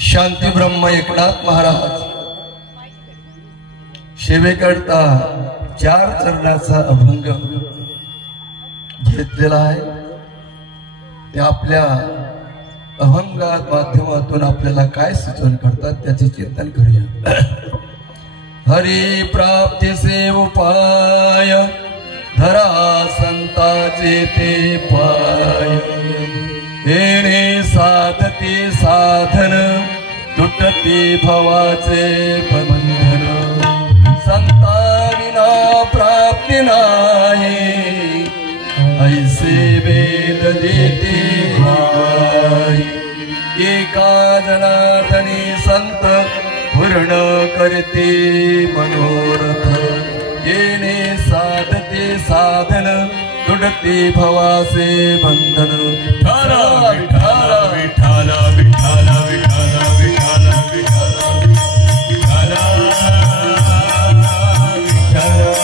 शांती ब्रह्म एकनाथ महाराज सेवेकरता 4 चरणाचा अभंग घेतलेला आहे। ते आपल्या अभंगात माध्यमातून आपल्याला काय सूचन करतात त्याचे चिंतन करूया। हरी प्राप्तीचे उपाय धरा संताचे ते पाय, येणे साधते साधन तुटते भवाचे बंधन, संताविना प्राप्ती नाही ऐसे वेद देते भाई, एका जनार्दनी संत पूर्ण करते मनोरथ, येणे साधते साधन तुटते भवाचे बंधन। विठाला विठाला विठाला विठाला विठाला विठाला विठाला विठाला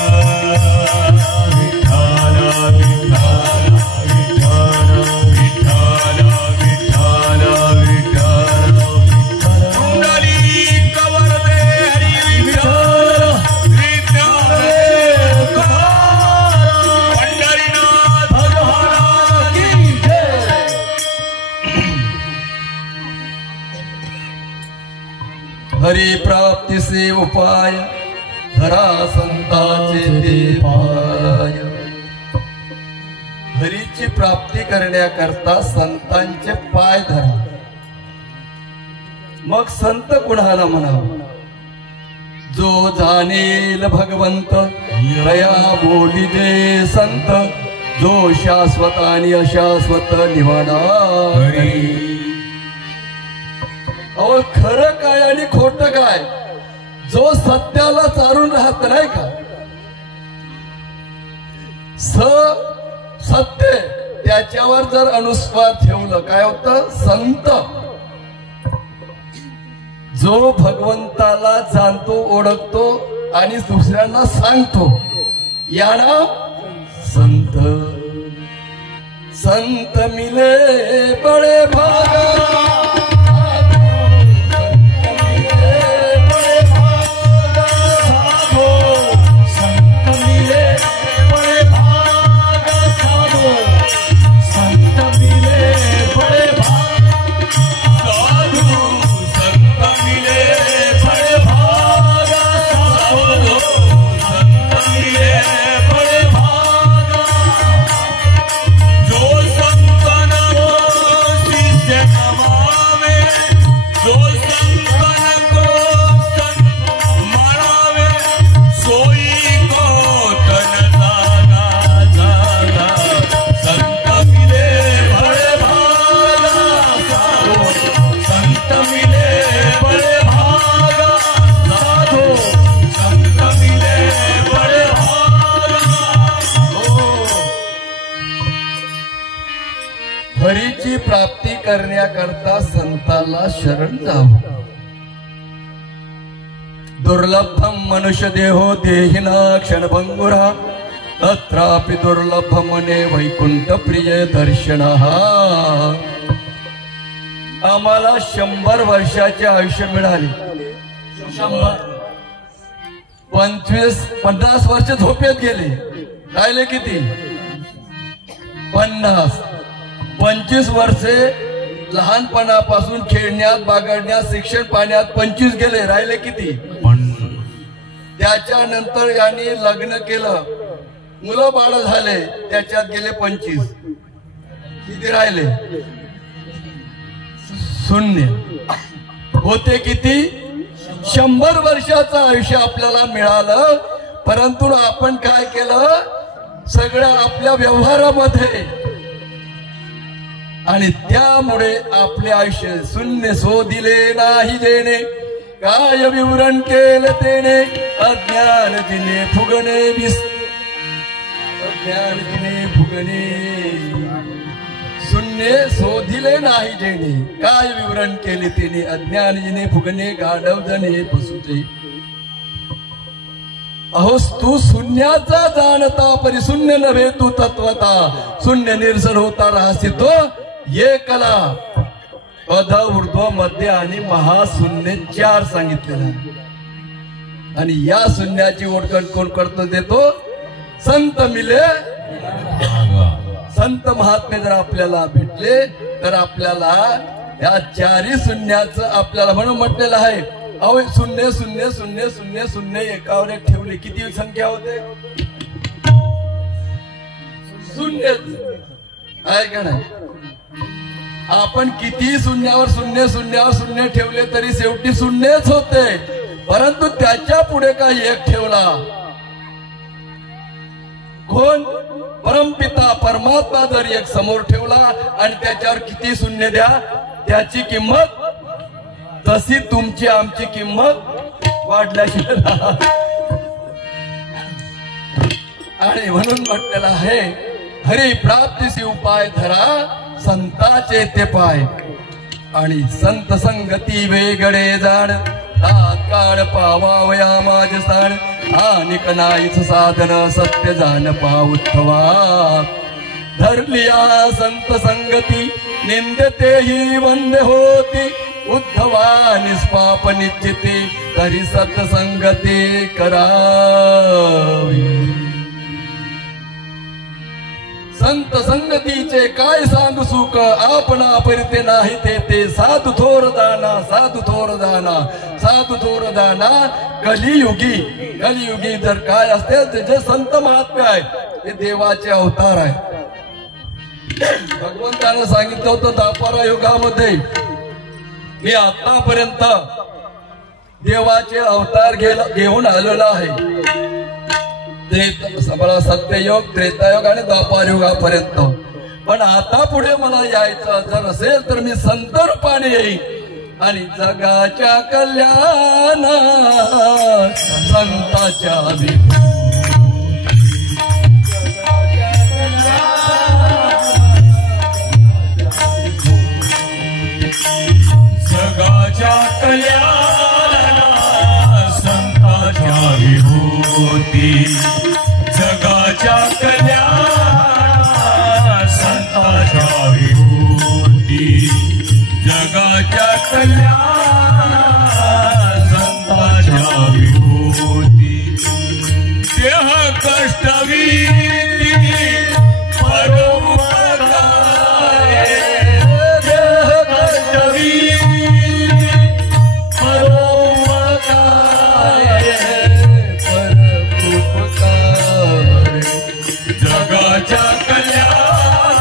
हरी प्राप्ती से उपाय धरा संताचे ते पाय, हरीची प्राप्ती करण्याकरता संतांचे पाय धरा। मग संत कुणाला म्हणावं? जो जाणेल भगवंत दया बोली दे संत, जो शाश्वत आणि अशाश्वत निवाडा हरी। अहो खरं काय आणि खोटं काय, जो सत्याला चालून राहत नाही का, सत्य त्याच्यावर जर अनुस्वार ठेवलं काय होतं? संत। जो भगवंताला जाणतो ओळखतो आणि दुसऱ्यांना सांगतो याला संत। संत मिले बडे भागा, हरीची प्राप्ती करण्याकरता संताला शरण जावं। दुर्लभम मनुष्य देहो देहिना क्षणभंगुरा, तत्रापि दुर्लभमने वैकुंठ प्रिय दर्शनः। आम्हाला 100 वर्षाचे आयुष्य मिळाले। 50 वर्ष झोपेत गेले, राहिले किती? 50। 25 वर्षे लहानपणापासून खेळण्यात बागडण्यात शिक्षण पाण्यात 25 गेले, राहिले किती? त्याच्यानंतर यांनी लग्न केलं, मुलं बाळ झाले, त्याच्यात गेले 25। किती राहिले? 0 होते किती? 100 वर्षाचं आयुष्य आपल्याला मिळालं, परंतु आपण काय केलं? सगळ्या आपल्या व्यवहारामध्ये आणि त्यामुळे आपले आयुष्य शून्य शोधिले नाही जेणे, काय विवरण केले तेने, अज्ञान जिने फुगणे अज्ञान जिने फुगणे, शून्य शोधिले नाही जेणे, काय विवरण केले तेने, अज्ञान जिने फुगणे, गाढव जणे पसुचे। अहो तू शून्याचा जाणता परी शून्य नव्हे तू तत्वता, शून्य निर्जल होता राहसी तो ये कला। अध ऊर्ध्व मध्य आणि महाशून्य 4 सांगितलेलं आहे. आणि या शून्याची ओळख कोण करतो देतो? संत मिले. संत महात्मे जर आपल्याला भेटले तर आपल्याला या 4 शून्याचं आपल्याला म्हणून म्हटलेलं आहे. अहो 0 0 0 0 0 एकावर एक ठेवले किती संख्या होते? शून्य आहे का नाही? आपण किती शून्यावर शून्य शून्यावर शून्य ठेवले तरी शेवटी शून्यच होते. परंतु त्याच्या पुढे काही एक ठेवला. कोण? परमपिता परमात्मा जर एक समोर ठेवला आणि त्याच्यावर किती शून्य द्या त्याची किंमत तशी तुमची आमची किंमत वाढल्याशिवाय. आणि म्हणून म्हटलेलं आहे हरी प्राप्तीसी उपाय धरा संताचे ते पाय. आणि संत संगती वेगळे जाण तात्काळ पावावया माझ स्थान. अनिक नाहीच साधन सत्य जाण पाउत्थवा. धरलिया संत संगती निंदतेही वंदे होती. उद्धवा निष्पाप निश्चिती तरी सत्संगती करावी. संत संगतीचे काय सांगू सुख आपण परिते नाही ते साधू थोर दाना साधू थोर दाना साधू थोर दाना. कलियुगी जर काय असते ते जे संत महात्मे आहेत ते देवाचे अवतार आहेत. भगवंताने सांगितलं होतं द्वापार युगामध्ये मी आतापर्यंत देवाचे अवतार घेऊन आलेला आहे. सत्ययोग त्रेतायोग आणि द्वापार युगापर्यंत. पण आता पुढे मला यायचं जर असेल तर मी संत रूपाने येईन आणि जगाच्या कल्याणा संताच्या जगाच्या कल्याणा संताच्या विभूती. जगाच्या कल्याण संताच्या विभूती. जगाच्या कल्याण संताच्या विभूती. देह कष्टवीती परोपकार. देह कष्टवीती परोपकार. जगाच्या कल्याण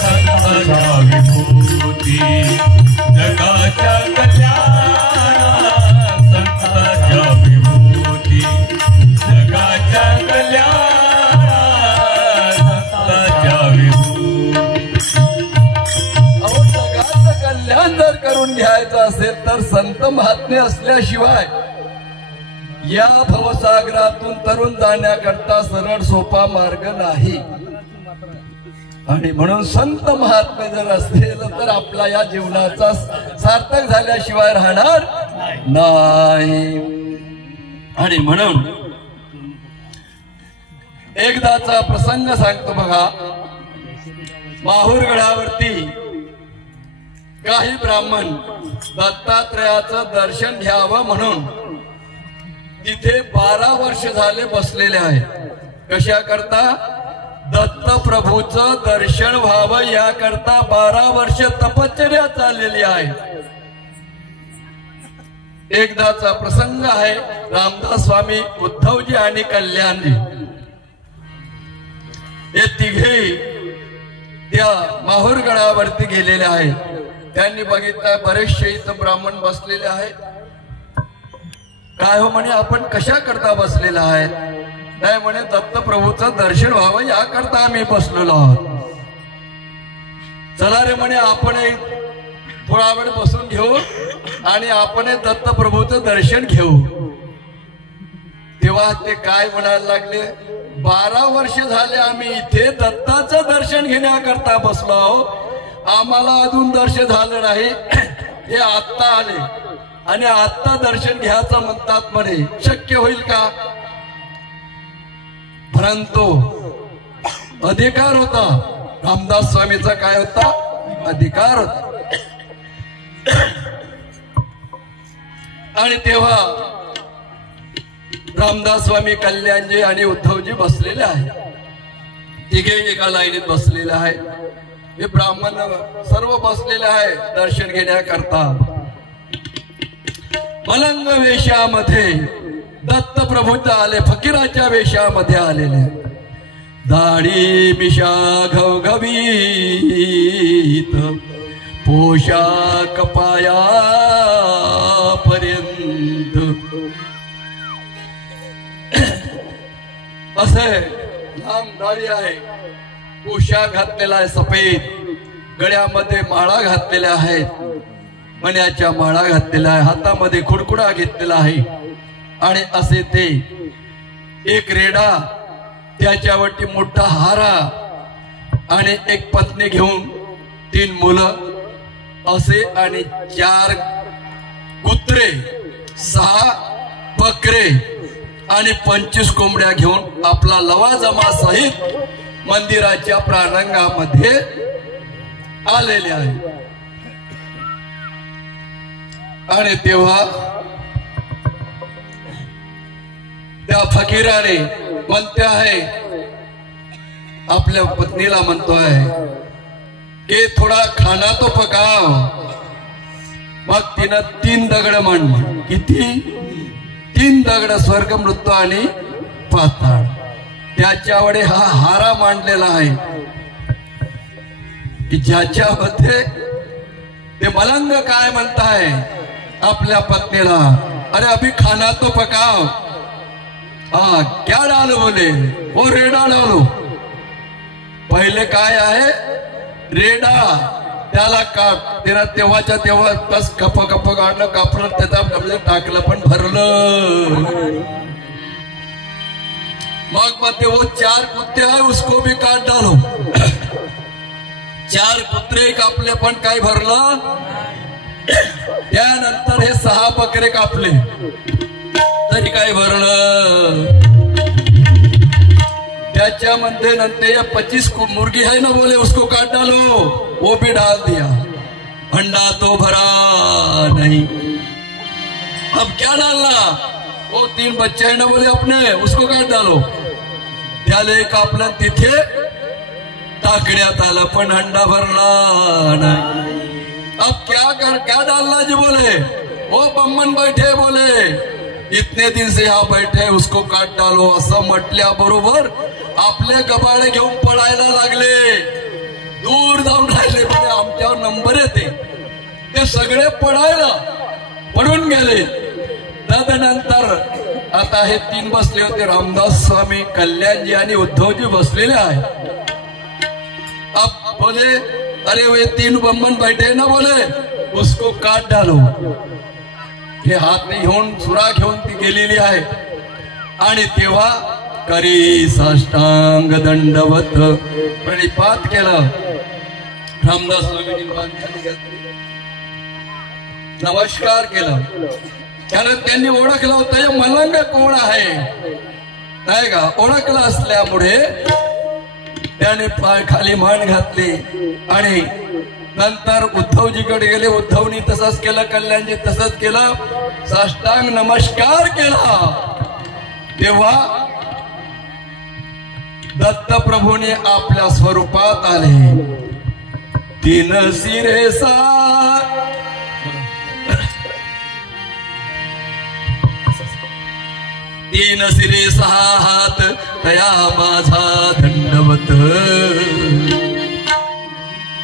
संताच्या विभूती. जगाच्या कल्याण संताच्या विभूती. जगाच्या कल्याण संताच्या विभूती. अहो जगाचं कल्याण जर करून घ्यायचं असेल तर संत महात्मे असल्याशिवाय या भवसागरातून तरुण जाण्याकरता सरळ सोपा मार्ग नाही. आणि म्हणून संत महात्मे जर असेल तर आपला या जीवनाचा सार्थक झाल्याशिवाय राहणार नाही. आणि म्हणून एकदाचा प्रसंग सांगतो बघा. माहूरगडावरती काही ब्राह्मण दत्तात्रयाचं दर्शन घ्यावं म्हणून तिथे 12 वर्ष झाले बसलेले आहेत. कशा करता? दत्त प्रभूचं दर्शन व्हावं याकरता 12 वर्ष तपश्चर्या चाललेली आहे. एकदाचा प्रसंग आहे. रामदास स्वामी, उद्धवजी आणि कल्याणजी हे तिघे त्या माहूरगडावरती गेलेले आहेत. त्यांनी बघितलं बरेचसे इथं ब्राह्मण बसलेले आहेत. काय हो म्हणे आपण कशा करता बसलेला आहेत? नाही म्हणे दत्तप्रभूचं दर्शन व्हावं याकरता आम्ही बसलेलो आहोत. चला रे म्हणे आपण थोडा वेळ बसून घेऊ आणि आपण दत्तप्रभूचं दर्शन घेऊ. तेव्हा ते काय म्हणायला लागले, 12 वर्ष झाले आम्ही इथे दत्ताचं दर्शन घेण्याकरता बसलो आहोत. आम्हाला अजून दर्शन झालं नाही. हे आत्ता आले आणि आत्ता दर्शन घ्यायचं म्हणतात म्हणे. शक्य होईल का? परंतु अधिकार होता. रामदास स्वामीचा काय होता? अधिकार होता. आणि तेव्हा रामदास स्वामी, कल्याणजी आणि उद्धवजी बसलेले आहेत. तिघे एका लाईनीत बसलेले आहे. हे ब्राह्मण सर्व बसलेले आहे दर्शन घेण्याकरता. मलंग वेशामध्ये दत्त प्रभू आले, फकीराच्या वेशामध्ये आलेले. दाढी मिशा घवघवीत, पोशाख पायापर्यंत असे लांब दाढी आहे. पोशाख घातलेला आहे सफेद, गळ्यामध्ये माळा घातलेल्या आहेत, मण्याच्या माळा घातलेल्या आहे, हातामध्ये खुडकुडा घेतलेला आहे. आणि असे ते एक रेडा, त्याच्यावरती मोठा हारा आणि एक पत्नी घेऊन 3 मुलं असे आणि 4 कुत्रे, 6 बकरे आणि 25 कोंबड्या घेऊन आपला लवाजमा सहित मंदिराच्या प्रांगणामध्ये आलेले आहे. आणि तेव्हा त्या फकीराने म्हणते आहे, आपल्या पत्नीला म्हणतो आहे की थोडा खाना तो पकाव. मग तिनं 3 दगड मांडली. किती? 3 दगड, स्वर्ग, मृत्यू आणि पाताळ. त्याच्यावर हा हारा मांडलेला आहे की ज्याच्यामध्ये ते मलंग काय म्हणताय आपल्या पत्नीला, अरे अभी खाना तो पकाव. हाँ क्या डालो बोले, वो रेडा डालो. पहिले काय आहे रेडा, त्याला काप. त्याला तेव्हाच्या तेव्हा बस कप काढलं, कापलं, त्याचा टाकलं पण भरलं. मग ते वो 4 कुत्ते आहे उसको भी काट डालो. 4 कुत्रे कापले पण काय भरलं. त्यानंतर हे 6 बकरे कापले तरी काय भरलं. त्याच्यामध्ये नंतर 25 मुर्गी है ना बोले, उसको काट डालो, वो भी डाल दिया. अंडा तो भरा नहीं. अब क्या डालना, वो 3 बच्चे है ना बोले अपने, उसको काट डालो. त्याला कापलं, तिथे टाकण्यात आला पण अंडा भरला नाही. अब क्या डालना जी बोले, वो बम्मन बैठे बोले इतने दिन से यहाँ बैठे, उसको काट डालो. असं म्हटल्या बरोबर आपले गबाळे घेऊन पळायला लागले. दूर जाऊन राहिले, म्हणजे आमच्यावर नंबर येते. ते सगळे पळून गेले. तदनंतर आता हे 3 बसले होते, रामदास स्वामी, कल्याणजी आणि उद्धवजी बसलेले आहे. अब बोले अरे वे 3 बम्मन बैठे ना बोले, उसको काट डालो. हे हात घेऊन सुरा घेऊन ती गेलेली आहे. आणि तेव्हा करी साष्टांग दंडवत प्रणिपात केलं. रामदास स्वामींनी नमस्कार केला. कारण त्यांनी ओळखलं होतं हे मलंग कोण आहे, नाही का. ओळखलं असल्यामुळे त्याने पाय खाली मान घातली आणि नंतर उद्धवजीकडे गेले. उद्धवनी तसंच केलं, कल्याणजी तसंच केलं, साष्टांग नमस्कार केला. तेव्हा दत्तप्रभूने आपल्या स्वरूपात आले. 3 शिरे 6 हात, तया माझा दंडवत.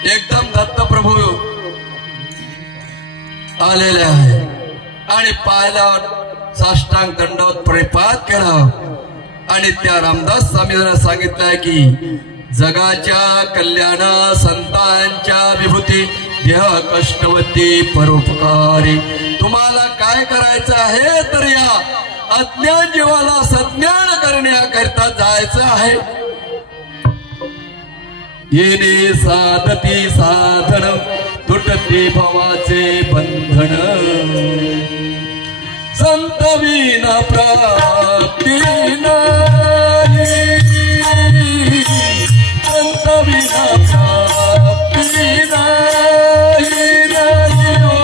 एकदम दत्तप्रभू आलेले आहे आणि पायावर साष्टांग दंडवत प्रणिपात केला. आणि त्या रामदास स्वामींना सांगितलंय की जगाच्या कल्याण, संतांच्या विभूती, देह कष्टवती, परोपकारी. तुम्हाला काय करायचं आहे तर या अज्ञान जीवाला सज्ञान करण्याकरता जायचं आहे. येणे साधती साधन, तुटते भवाचे बंधन. संत विना प्राप्ती नाही, संत विना प्राप्ती नाही, नाही हो.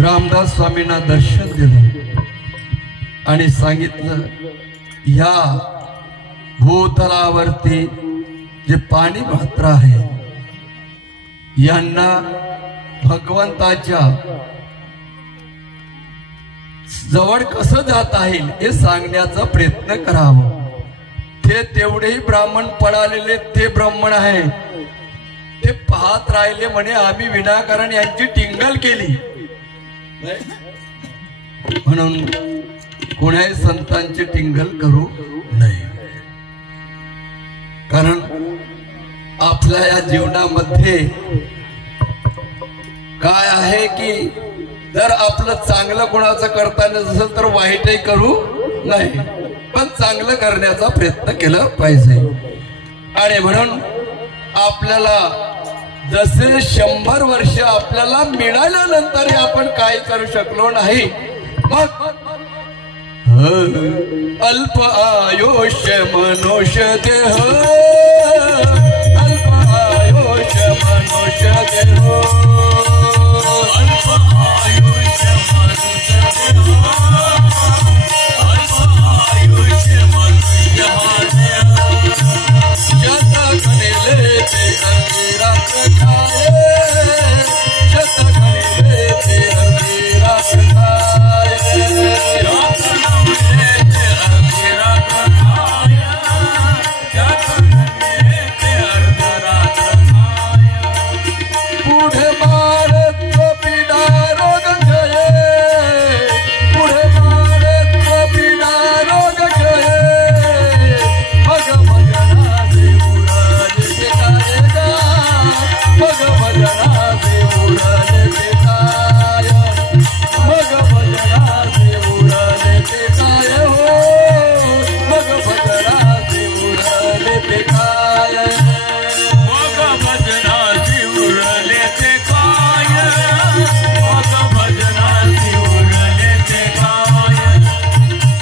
रामदास स्वामींना दर्शन दिलं आणि सांगितलं, ह्या भूतलावरती जे पाणी मात्र आहे यांना भगवंताच्या जवळ कसं जाता येईल हे सांगण्याचा प्रयत्न करावा. ते तेवढेही ब्राह्मण पळालेले ते ब्राह्मण आहे, ते पाहत राहिले म्हणे आम्ही विनाकारण यांची टिंगल केली. म्हणून कोणाही संतांची टिंगल करू नये. कारण आपल्या या जीवनामध्ये काय आहे की जर आपलं चांगलं कोणाचं करताना नसेल तर वाईटही करू नाही, पण चांगलं करण्याचा प्रयत्न केला पाहिजे. आणि म्हणून आपल्याला जसे 100 वर्ष आपल्याला मिळाल्यानंतरही आपण काय करू शकलो नाही, मग अल्प आयुष्य मनुष्य देह, अल्प आयुष्य मनुष्य देह, अल्प आयुष्य मनुष्य देह, अल्प आयुष्य मनुष्य देह, शत घडले ते अर्धी रात्र खाये, शत घडले ते अर्धी रात्र खाये, पुढे भारत पिढा रोग जये, पुढे भारत पिढा रोग जये, मग भजनाचे उरले ते काय गा, मग भजनाचे उरले ते काय, मग भजनाचे उरले ते काय हो, मग भजनाचे उरले ते काय, मग भजनाची उरले ते काय, मग भजनाची उरले ते काय,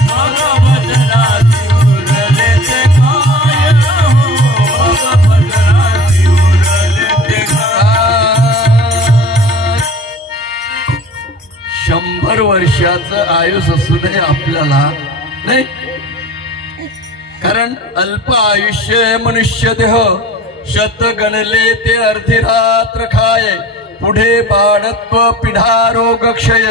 मग भजनाची उरले ते काय, मग भजनाची उरले ते काय. 100 वर्षाचं आयुष्य असूनही आपल्याला नाही, कारण अल्प आयुष्य मनुष्य देह, शत गणले ते अर्धी रात्र खाये, पुढे बाळत्व पिढा रोग क्षय,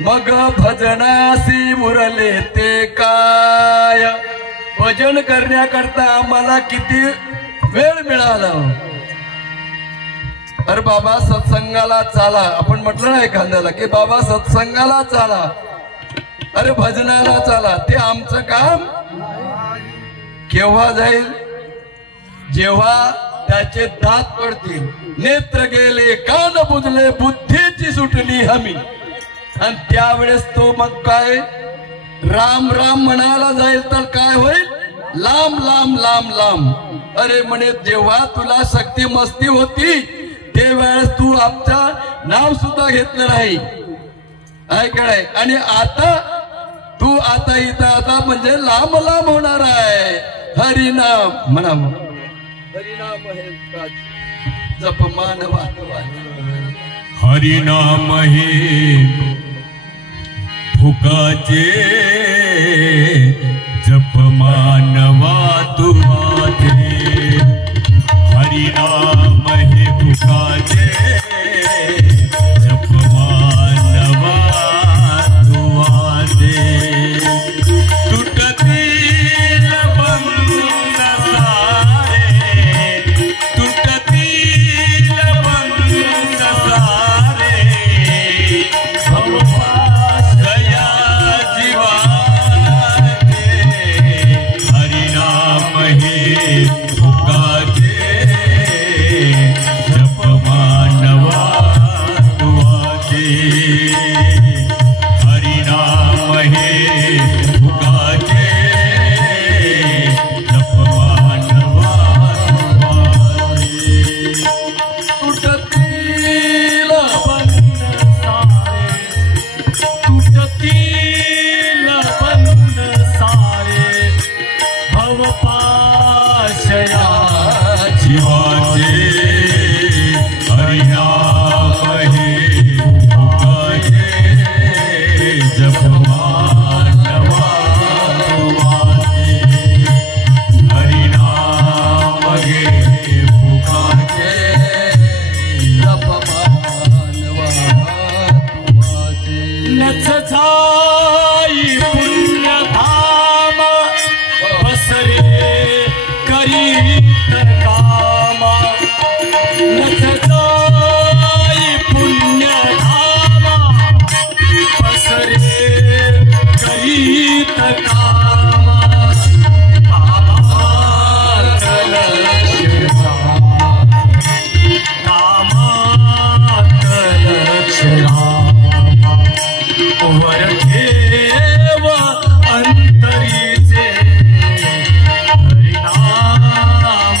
मग भजनासी उरले ते काय. भजन करण्याकरता आम्हाला किती वेळ मिळाला. अरे बाबा सत्संगाला चाला, आपण म्हटलं ना एखाद्याला की बाबा सत्संगाला चाला, अरे भजनाला चाला, ते आमचं काम केव्हा जाईल, जेव्हा त्याचे दात पडतील, नेत्र गेले कान बुजले बुद्धीची सुटली हमी, आणि त्यावेळेस तो मग काय राम राम म्हणायला जाईल तर काय होईल, लांब लांब लांब लांब. अरे म्हणे जेव्हा तुला शक्ती मस्ती होती ते वेळेस तू आमचं नाव सुद्धा घेतलं नाही, ऐकलंय. आणि आता तू आता इथं आता म्हणजे लांब लांब होणार आहे. हरिनाम म्हणावं, हरिनाम हे जपमान वाचवाने, हरिनाम हे फुकाचे जपमान वातुवाचे, हरिनाम हे फुकाचे जपमान वातुवाचे, तुटतील बंद सारे, तुटतील बंद सारे, भवपाशया जीवाचे, हरिनाम वर ठेव अंतरीचे हरिनाम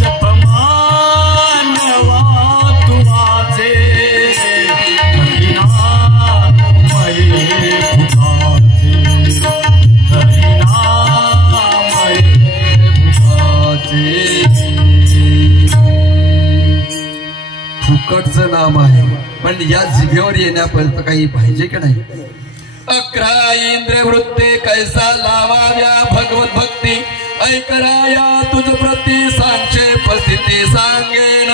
जपमानवा तुझे हरिनाम फुकटचं नाम आहे, पण या जिभेवर येण्यापर्यंत काही पाहिजे की नाही? 11 इंद्र वृत्ते कैसा लावाव्या भगवत भक्ती, ऐकराया तुझ प्रती संक्षेप स्थिती सांगेन.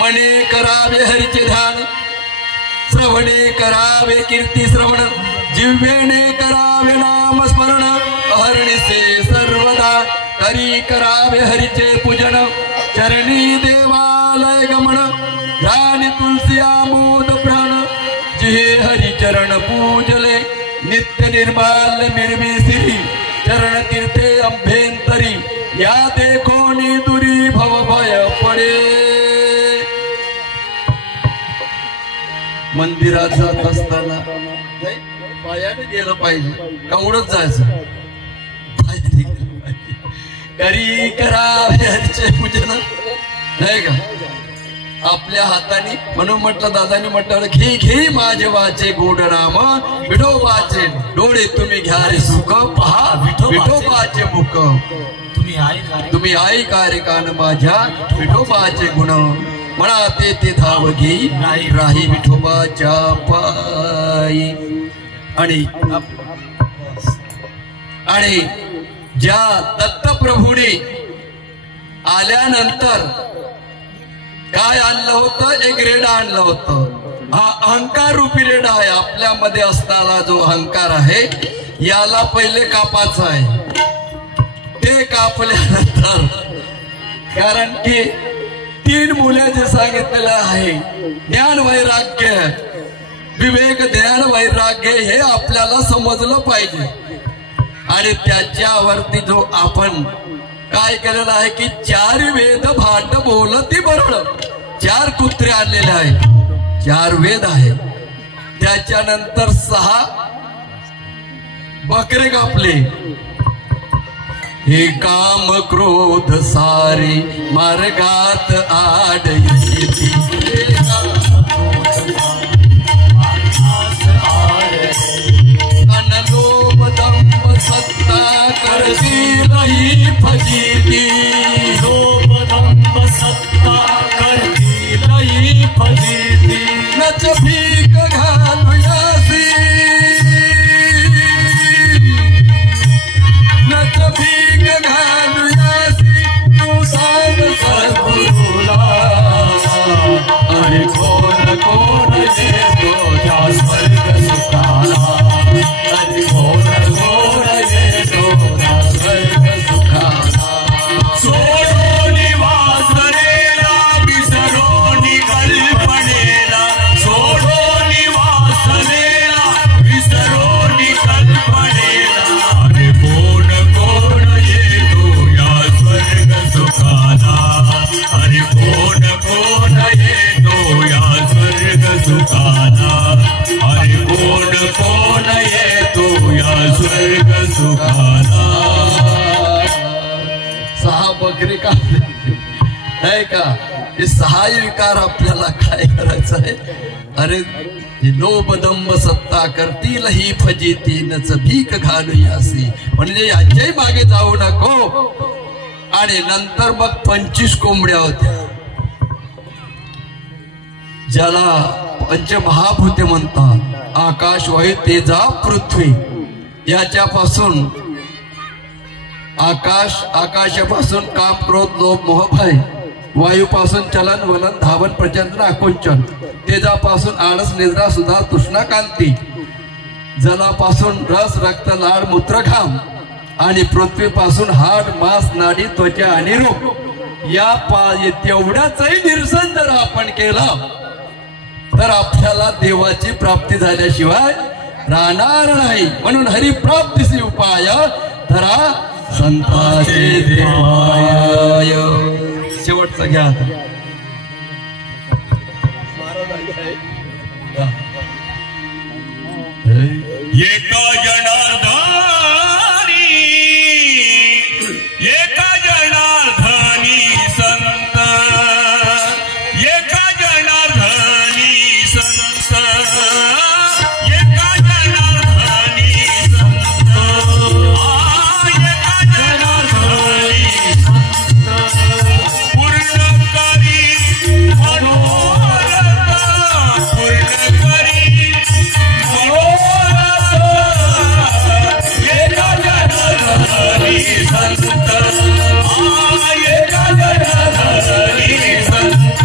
मने करावे हरीचे ध्यान, श्रवणे करावे कीर्ती श्रवण, जिव्हेने करावे नाम स्मरण, अहर्निशे सर्वदा करी करावे हरीचे पूजन. चरणी देवालय गमन, ध्यानी तुलसी आमोद प्राण, जिहे हरिचरण पूजले, नित्य निर्माल्य मिरवी सिरी, चरण तीर्थे अभ्यंतरी, या देखोनी दुरी भव भय पडे. मंदिरात जात असताना पायाने गेलं पाहिजे का उडत जायचं? पायाने गेलं पाहिजे. करी करावे हरीचे पूजन, नाही का? आपल्या हाताने, म्हणून म्हटलं दादानी म्हटलं घे घे माझे वाचे गोड नाम, विठोबाचे डोळे तुम्ही घ्या रे सुख, पहा विठोबाचे मुख. तुम्ही आई कारिकान माझ्या विठोबाचे गुण, म्हणा ते धाव घेई राही विठोबाच्या पायी. आणि ज्या दत्तप्रभूने आल्यानंतर काय आणलं होतं? एक रेडा आणलं होतं. हा अहंकार रूपी रेडा आहे. आपल्यामध्ये असणारा जो अहंकार आहे याला पहिले कापायचं आहे. ते कापल्यानंतर, कारण की 3 मूल्य जे सांगितलेलं आहे, ज्ञान वैराग्य विवेक ध्यान वैराग्य, हे आपल्याला समजलं पाहिजे. आणि त्याच्यावरती जो आपण काय केलेलं आहे की 4 वेद भाट बोलती बरळ, 4 कुत्रे आणलेले आहेत, 4 वेद आहे. त्याच्यानंतर 6 बकरे कापले. हे काम क्रोध सारे मार्गात आड येती, अनलोभ दंभ सत्ता करती रही फजिती, लोभ दंभ सत्ता करती लई फजिती. नच भीक घालुयासी, नच भीक घालुयासी, तू सांग सद्गुरूला, आणि कोण कोण येतो त्या स्वर्ग सुखाला, आणि कोण कोण येतो त्या स्वर्ग सुखाला. सोडोनी वासनेला विसरोनी कल्पनेला, सोडोनी वासनेला विसरोनी कल्पनेला, अरे कोण कोण येतो या स्वर्ग सुखाला, अरे कोण कोण येतो या स्वर्ग सुखाला, अरे कोण कोण येतो या स्वर्ग सुखाला. 6 बकरी कापले, नाही का? हे 6 विकार आपल्याला काय करायचं आहे? अरे लोभ दंभ सत्ता करतील ही फजिती, नच भीक घालूयासी, म्हणजे याच्याही मागे जाऊ नको. आणि नंतर मग 25 कोंबड्या होत्या, ज्याला पंचमहाभूते म्हणतात. आकाश वायू तेजा पृथ्वी, याच्यापासून आकाशापासून काम क्रोध लोभ मोह भय, वायूपासून चलन वलन धावन प्रचंड आकुंचन, तेजापासून आळस निद्रा सुधा तृष्णा कांती, जलापासून रस रक्त लाड मूत्र घाम, आणि पृथ्वीपासून हाड मांस नाडी त्वचा आणि रूप. या तेवढ्याचही निरसन जर आपण केलं तर आपल्याला देवाची प्राप्ती झाल्याशिवाय राहणार नाही. म्हणून हरिप्राप्तीचे उपाय धरा संताचे देवाय. शेवटचा घ्या. एका जनार्दनी संत, एका जनार्दनी संत, एका जनार्दनी संत, एका जनार्दनी संत, पूर्ण करी मनोरथ, पूर्ण करी एका जनार्दनी संत, एका जनार्दनी संत,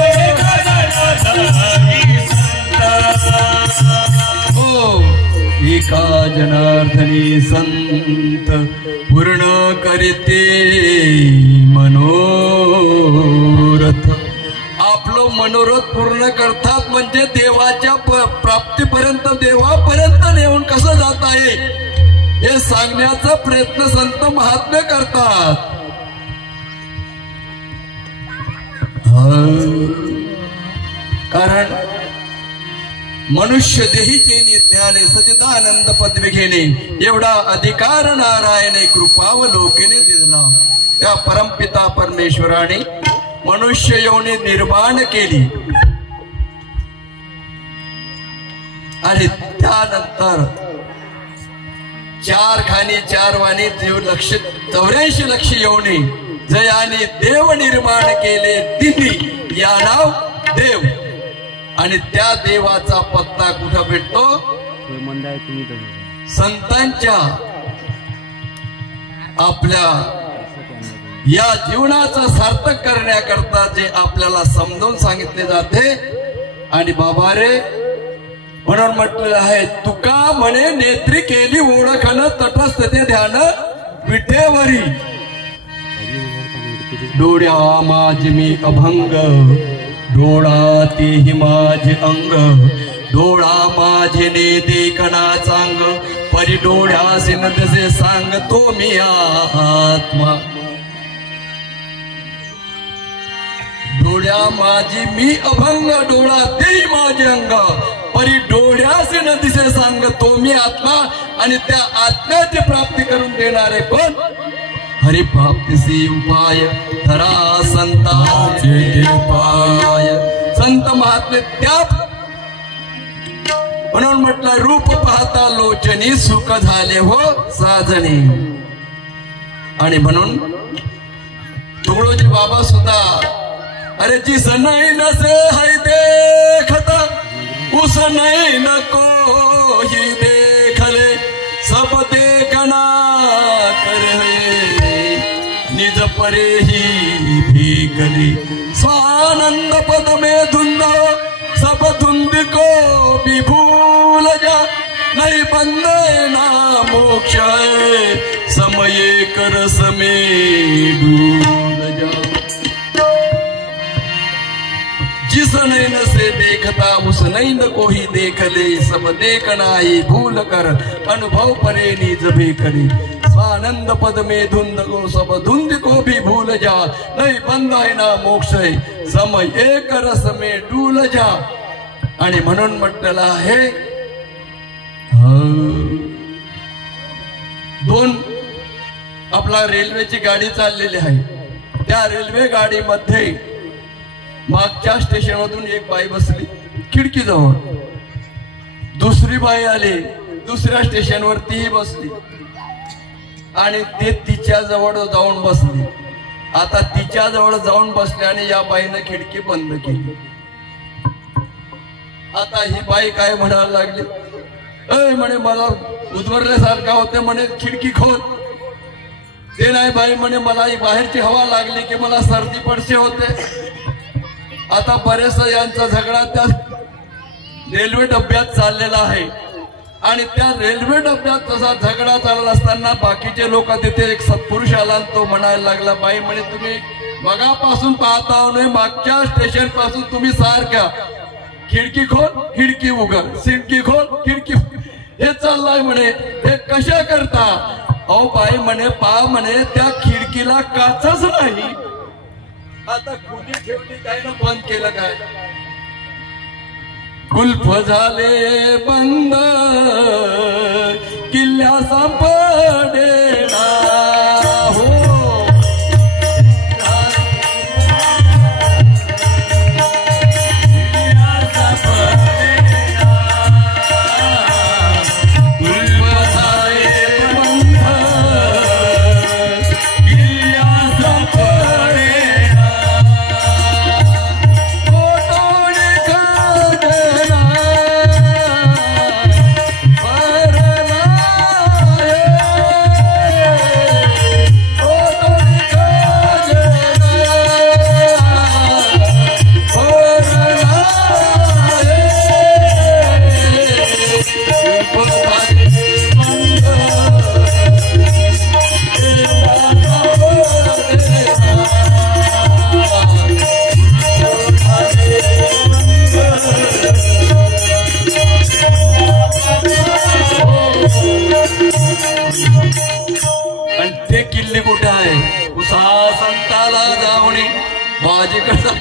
एका जनार्दनी संत, हो एका जनार्दनी संत पूर्ण करीते मनोरथ. आपलं मनोरथ पूर्ण करतात म्हणजे देवाच्या प्राप्तीपर्यंत, देवापर्यंत नेऊन कसं जात आहे हे सांगण्याचा प्रयत्न संत महात्मे करतात. कारण मनुष्य देहीचे ज्ञाने सचिदानंद पदवी घेणे एवढा अधिकार नारायणे कृपावलोकेने दिला. त्या परमपिता परमेश्वराने मनुष्य योनी निर्माण केली आणि त्यानंतर 4 खाणी 4 वाणी 84 लक्ष योनी जयाने देव निर्माण केले तिन्ही या नाव देव. आणि त्या देवाचा पत्ता कुठं भेटतो? संतांच्या आपल्या या जीवनाचं सार्थक करण्याकरता जे आपल्याला समजावून सांगितले जाते. आणि बाबा रे म्हणून म्हटलेलं आहे, तुका म्हणे नेत्री केली ओळखन तटस्थ ते ध्यान विठेवरी. डोळ्या माझ मी अभंग, डोळा तेही माझे अंग, डोळा माझे ने देखना चांग, परी डोळ्यासे न तसे सांगतो मी आत्मा. डोळ्या माझी मी अभंग, डोळा तेही माझे अंग, परी डोळ्यासे न दिसे सांगतो मी आत्मा. आणि त्या आत्म्याची प्राप्ती करून देणारे कोण? हरिप्राप्तीसी उपाय धरा संतांचे पाय. संत महात्मे त्या म्हणून म्हटलं, रूप पाहता लोचनी सुख झाले हो साजणे. आणि म्हणून तुकडोजी बाबा सुद्धा, अरे जिस नहीं नसे है देखता उस नहीं न कोई देखले, सब देखना कर निज परे ही भीकली. स्वानंद पद में धुंध सब धुंध को भी भूल जा, नहीं बंदे ना मोक्ष है समय करस में डूब जा. जिस नैन से देखता उस नैन को ही देख ले, सब देखना ही भूल कर अनुभव परे निज भी करे. स्वानंद पद में धुंध को सब धुंध को भी भूल जा, नहीं बंधा है ना मोक्ष है समय एक रस में डूल जा. आणि म्हणून म्हटलेलं आहे, 2 आपला रेल्वेची गाडी चाललेली आहे. त्या रेल्वे गाडीमध्ये मागच्या स्टेशनमधून एक बाई बसली खिडकीजवळ, दुसरी बाई आली दुसऱ्या स्टेशनवरतीही बसली आणि ते तिच्या जवळ जाऊन बसली. आता तिच्या जवळ जाऊन बसले आणि या बाईने खिडकी बंद केली. आता ही बाई काय म्हणायला लागली, म्हणे मला उद्वरल्यासारखा होते म्हणे, खिडकी खोल. ते नाही बाई म्हणे, मला ही बाहेरची हवा लागली की मला सर्दी पडसे होते. आता बरेचसा यांचा झगडा त्या रेल्वे डब्यात चाललेला आहे. आणि त्या रेल्वे डब्यात तसा झगडा चालत असताना बाकीचे लोक, तिथे एक सत्पुरुष आला आणि तो म्हणायला लागला, बाई म्हणे तुम्ही मगापासून पाहता नाही, मागच्या स्टेशन पासून तुम्ही सारख्या खिडकी खोल खिडकी उघड, खिडकी खोल खिडकी, हे चाललाय म्हणे. हे कशा करता? अहो बाई म्हणे, पा म्हणे त्या खिडकीला काचच नाही. आता खुली ठेवली काय ना बंद केलं काय? कुल्फ झाले बंद किल्ल्या सापडेना हो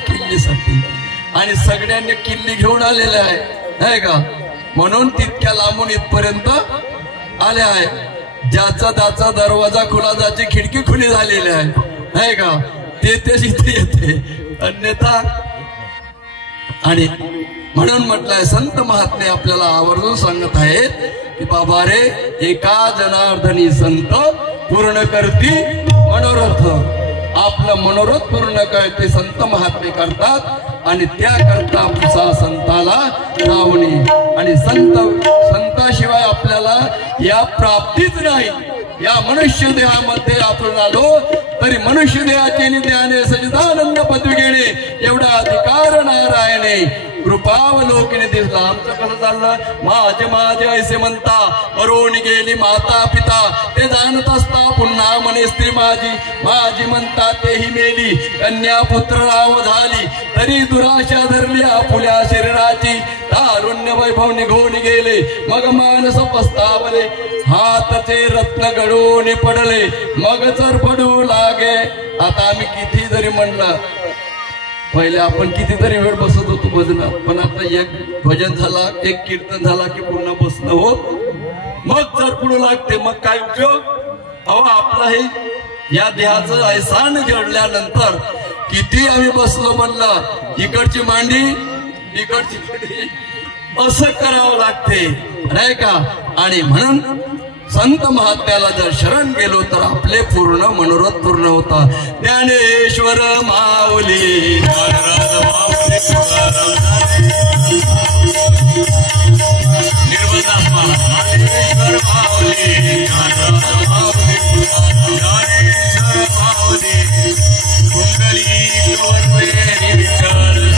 किल्लीसाठी आणि सगळ्यांनी किल्ली घेऊन आलेले आहे नाही का म्हणून तितक्या लांबून इथपर्यंत आले आहे ज्याचा त्याचा दरवाजा खुला ज्याची खिडकी खुली झालेली आहे नाही का ते तेच इथे येते अन्यथा आणि म्हणून म्हटलंय संत महात्मे आपल्याला आवर्जून सांगत आहेत की बाबा रे एका जनार्दनी संत पूर्ण करती मनोरथ आपलं मनोरथ पूर्ण करते संत महात्मे करतात आणि त्याकरता पुसा संताला लावणे आणि संताशिवाय आपल्याला या प्राप्तीच नाही या मनुष्य देहामध्ये आपण आलो तरी मनुष्य देहाचे निध्याने सजिदानंद पदवी घेणे एवढा अधिकार नारायणे कृपावलोकीने दिसला आमचं कसं चाललं माझे माझे ऐसे म्हणता मरून गेली माता पिता ते जाणत असता पुन्हा म्हणे स्त्री माझी माझी म्हणता तेही मेली कन्या पुत्र राव झाली तरी दुराशा धरली आपुल्या शरीराची तारुण्य वैभव निघून गेले मग मानस पस्तावले हातचे रत्न गळून पडले मग जर पडू लागे आता आम्ही किती जरी म्हणलं पहिले आपण कितीतरी वेळ बसत होतो भजनात पण आता एक भजन झाला एक कीर्तन झाला की पुन्हा बसणं होत मग जर पुढे लागते मग काय उपयोग अहो आपला हे या देहाचं ऐसान जडल्यानंतर किती आम्ही बसलो म्हणलं इकडची मांडी इकडची मांडी असं करावं लागते नाही का आणि म्हणून संत महात्म्याला जर शरण गेलो तर आपले पूर्ण मनोरथ पूर्ण होता ज्ञानेश्वर माऊली ज्ञानेश्वर माऊली कुंडली